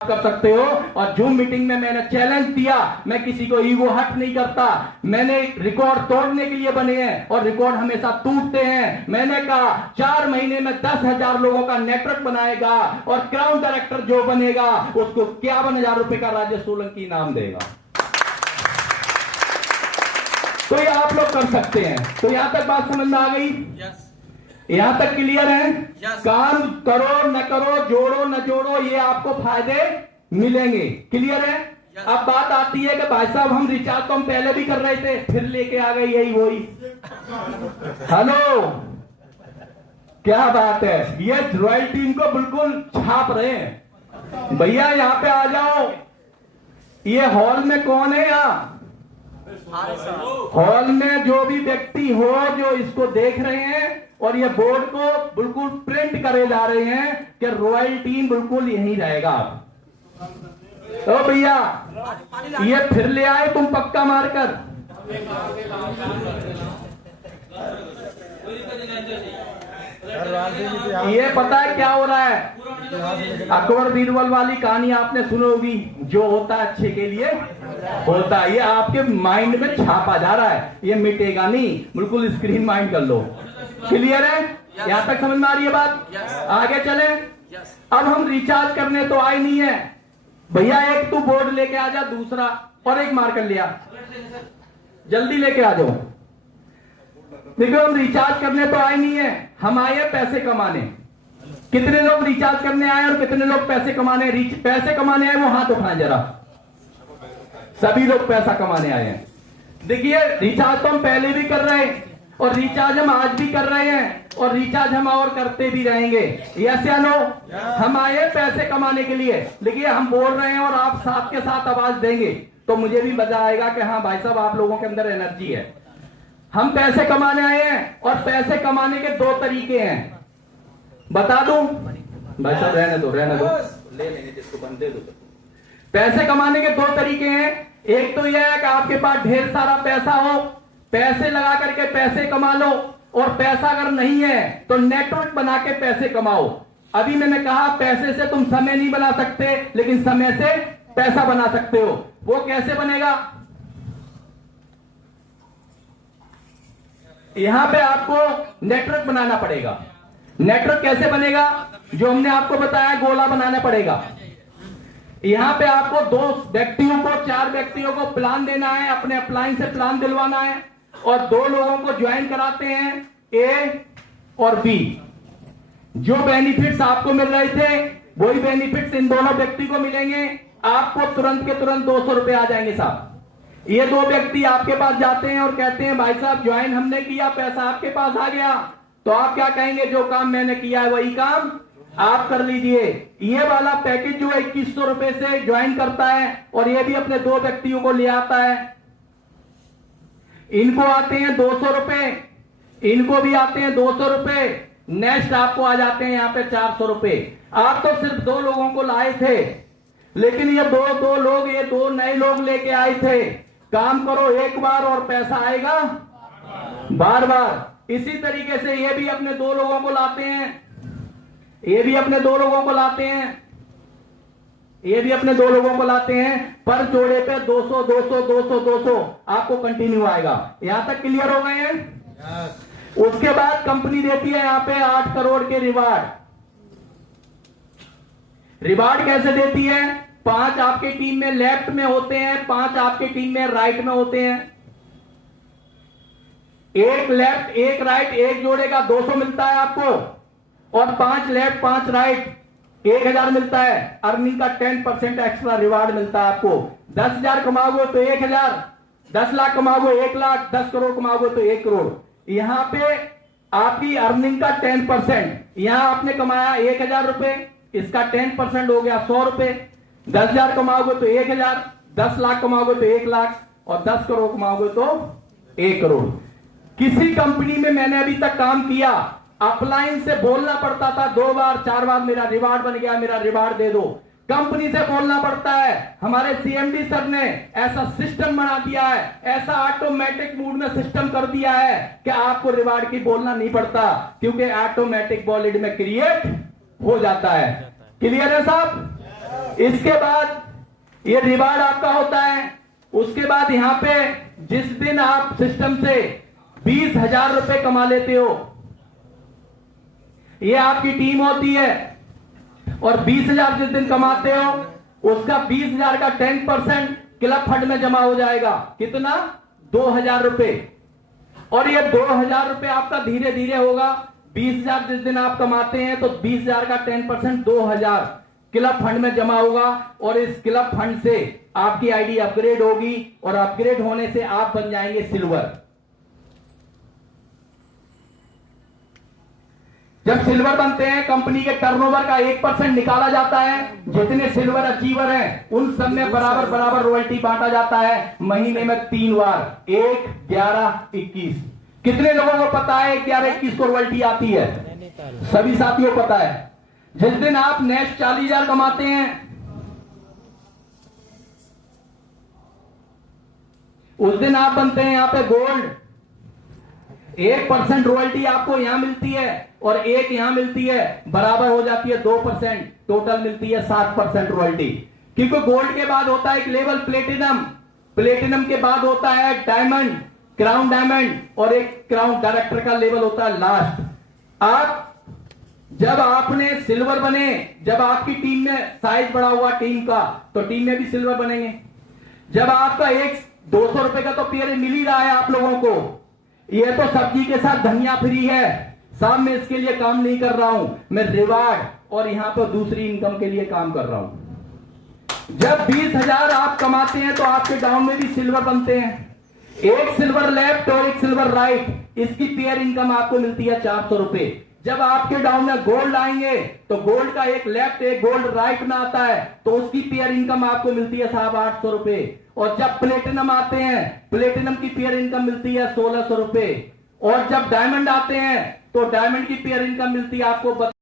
कर सकते हो। और जूम मीटिंग में मैंने चैलेंज दिया, मैं किसी को ईगो हट नहीं करता, मैंने रिकॉर्ड तोड़ने के लिए बने हैं और रिकॉर्ड हमेशा टूटते हैं। मैंने कहा 4 महीने में 10,000 लोगों का नेटवर्क बनाएगा और क्राउन डायरेक्टर जो बनेगा उसको 51,000 रुपए का राजेश सोलंकी इनाम देगा। तो ये आप लोग कर सकते हैं। तो यहां तक बात समझ में आ गई? यहां तक क्लियर है? काम करो न करो, जोड़ो न जोड़ो, ये आपको फायदे मिलेंगे। क्लियर है? अब बात आती है कि भाई साहब हम रिचार्ज तो हम पहले भी कर रहे थे, फिर लेके आ गए यही वही। हेलो, क्या बात है? ये रॉयल टीम को बिल्कुल छाप रहे हैं। भैया यहां पे आ जाओ। ये हॉल में कौन है? यहाँ हॉल में जो भी व्यक्ति हो जो इसको देख रहे हैं और ये बोर्ड को बिल्कुल प्रिंट करे जा रहे हैं कि रॉयल टीम बिल्कुल यहीं रहेगा। तो भैया ये फिर ले आए तुम पक्का मारकर। ये पता है क्या हो रहा है? अकबर बीरबल वाली कहानी आपने सुनी होगी, जो होता है अच्छे के लिए होता है। ये आपके माइंड में छापा जा रहा है, ये मिटेगा नहीं। बिल्कुल स्क्रीन माइंड कर लो। क्लियर है? यहां तक समझ में आ रही है बात? आगे चले। अब हम रिचार्ज करने तो आए नहीं है भैया। एक तू बोर्ड लेके आ जा, दूसरा और एक मार्कर लिया, जल्दी लेके आ जाओ। देखो हम रिचार्ज करने तो आए नहीं है, हम आए पैसे कमाने। कितने लोग रिचार्ज करने आए और कितने लोग पैसे कमाने? पैसे कमाने आए वो हाथ उठाएं जरा। सभी लोग पैसा कमाने आए हैं। देखिए रिचार्ज तो हम पहले भी कर रहे हैं और रिचार्ज हम आज भी कर रहे हैं और रिचार्ज हम और करते भी रहेंगे। यस या नो? हम आए पैसे कमाने के लिए। देखिए हम बोल रहे हैं और आप साथ के साथ आवाज देंगे तो मुझे भी मजा आएगा कि हाँ भाई साहब आप लोगों के अंदर एनर्जी है। हम पैसे कमाने आए हैं और पैसे कमाने के 2 तरीके हैं। बता दूं भाई साहब? रहने दो, ले लेंगे जिसको बंदे दो। पैसे कमाने के 2 तरीके हैं। एक तो यह है कि आपके पास ढेर सारा पैसा हो, पैसे लगा करके पैसे कमा लो, और पैसा अगर नहीं है तो नेटवर्क बना के पैसे कमाओ। अभी मैंने कहा पैसे से तुम समय नहीं बना सकते, लेकिन समय से पैसा बना सकते हो। वो कैसे बनेगा? यहां पे आपको नेटवर्क बनाना पड़ेगा। नेटवर्क कैसे बनेगा? जो हमने आपको बताया, गोला बनाना पड़ेगा। यहां पे आपको 2 व्यक्तियों को, 4 व्यक्तियों को प्लान देना है, अपने अप्लायंस से प्लान दिलवाना है और 2 लोगों को ज्वाइन कराते हैं, ए और बी। जो बेनिफिट्स आपको मिल रहे थे वही बेनिफिट्स इन दोनों व्यक्ति को मिलेंगे। आपको तुरंत के तुरंत 200 रुपए आ जाएंगे साहब। ये 2 व्यक्ति आपके पास जाते हैं और कहते हैं भाई साहब ज्वाइन हमने किया, पैसा आपके पास आ गया। तो आप क्या कहेंगे? जो काम मैंने किया है वही काम आप कर लीजिए। ये वाला पैकेज जो 2100 रुपए से ज्वाइन करता है और ये भी अपने 2 व्यक्तियों को ले आता है। इनको आते हैं 200 रुपए, इनको भी आते हैं 200 रुपए। नेक्स्ट आपको आ जाते हैं यहाँ पे 400 रुपए। आप तो सिर्फ 2 लोगों को लाए थे, लेकिन ये दो लोग, ये 2 नए लोग लेके आए थे। काम करो एक बार और पैसा आएगा बार बार। इसी तरीके से ये भी अपने 2 लोगों को लाते हैं, ये भी अपने 2 लोगों को लाते हैं, ये भी अपने 2 लोगों को लाते हैं। पर जोड़े पे 200 200 200 200 आपको कंटिन्यू आएगा। यहां तक क्लियर हो गए हैं? उसके बाद कंपनी देती है यहां पे 8 करोड़ के रिवार्ड। रिवार्ड कैसे देती है? 5 आपके टीम में लेफ्ट में होते हैं, 5 आपके टीम में राइट में होते हैं। एक लेफ्ट एक राइट, एक जोड़े का 200 मिलता है आपको, और 5 लेफ्ट 5 राइट 1000 मिलता है। अर्निंग का 10% एक्स्ट्रा रिवार्ड मिलता है आपको। 10,000 कमाओगे तो 1000, 10 लाख कमाओगे 1 लाख, 10 करोड़ कमाओगे तो 1 करोड़। यहां पे आपकी अर्निंग का 10%, यहां आपने कमाया 1000 रुपए, इसका 10% हो गया 100 रुपए। 10,000 कमाओगे तो 1000, 10 लाख कमाओगे तो 1 लाख, और 10 करोड़ कमाओगे तो 1 करोड़। किसी कंपनी में मैंने अभी तक काम किया, अपलाइन से बोलना पड़ता था 2 बार 4 बार, मेरा रिवार्ड बन गया, मेरा रिवार्ड दे दो। कंपनी से बोलना पड़ता है। हमारे सीएमडी सर ने ऐसा सिस्टम बना दिया है, ऐसा ऑटोमेटिक मूड में सिस्टम कर दिया है कि आपको रिवार्ड की बोलना नहीं पड़ता, क्योंकि ऑटोमेटिक वॉलेट में क्रिएट हो जाता है। क्लियर है साहब? इसके बाद ये रिवार्ड आपका होता है। उसके बाद यहां पे जिस दिन आप सिस्टम से 20,000 रुपए कमा लेते हो, ये आपकी टीम होती है, और 20,000 जिस दिन कमाते हो उसका 20,000 का 10% क्लब फंड में जमा हो जाएगा। कितना? 2,000 रुपए। और ये 2,000 रुपए आपका धीरे धीरे होगा। 20,000 जिस दिन आप कमाते हैं तो 20,000 का 10% 2,000 क्लब फंड में जमा होगा, और इस क्लब फंड से आपकी आईडी अपग्रेड होगी, और अपग्रेड होने से आप बन जाएंगे सिल्वर। जब सिल्वर बनते हैं, कंपनी के टर्नओवर का 1% निकाला जाता है। जितने सिल्वर अचीवर हैं उन सब में बराबर बराबर रॉयल्टी बांटा जाता है, महीने में 3 बार, 1, 11, 21। कितने लोगों को पता है 11, 21 को रॉयल्टी आती है? सभी साथियों को पता है। जिस दिन आप नेक्स्ट 40,000 कमाते हैं, उस दिन आप बनते हैं यहां पे गोल्ड। 1% रॉयल्टी आपको यहां मिलती है और 1 यहां मिलती है, बराबर हो जाती है 2%, टोटल मिलती है 7% रॉयल्टी। क्योंकि गोल्ड के बाद होता है एक लेवल प्लेटिनम, प्लेटिनम के बाद होता है डायमंड, क्राउन डायमंड, और एक क्राउन डायरेक्टर का लेवल होता है लास्ट। आप जब आपने सिल्वर बने, जब आपकी टीम में साइज बढ़ा हुआ टीम का, तो टीम में भी सिल्वर बनेंगे। जब आपका एक 200 रुपए का तो पेयर मिल ही रहा है आप लोगों को, ये तो सब्जी के साथ धनिया फ्री है। साहब मैं इसके लिए काम नहीं कर रहा हूं, मैं रिवार्ड और यहां पर दूसरी इनकम के लिए काम कर रहा हूं। जब 20,000 आप कमाते हैं तो आपके डाउन में भी सिल्वर बनते हैं। एक सिल्वर लेफ्ट और एक सिल्वर राइट, इसकी पेयर इनकम आपको मिलती है 400 रुपए। जब आपके डाउन में गोल्ड आएंगे तो गोल्ड का एक लेफ्ट एक गोल्ड राइट में आता है, तो उसकी पेयर इनकम आपको मिलती है साहब 800 रुपए। और जब प्लेटिनम आते हैं, प्लेटिनम की पेयर इनकम मिलती है 1600 रुपए। और जब डायमंड आते हैं तो डायमंड की पेयर इनकम मिलती है आपको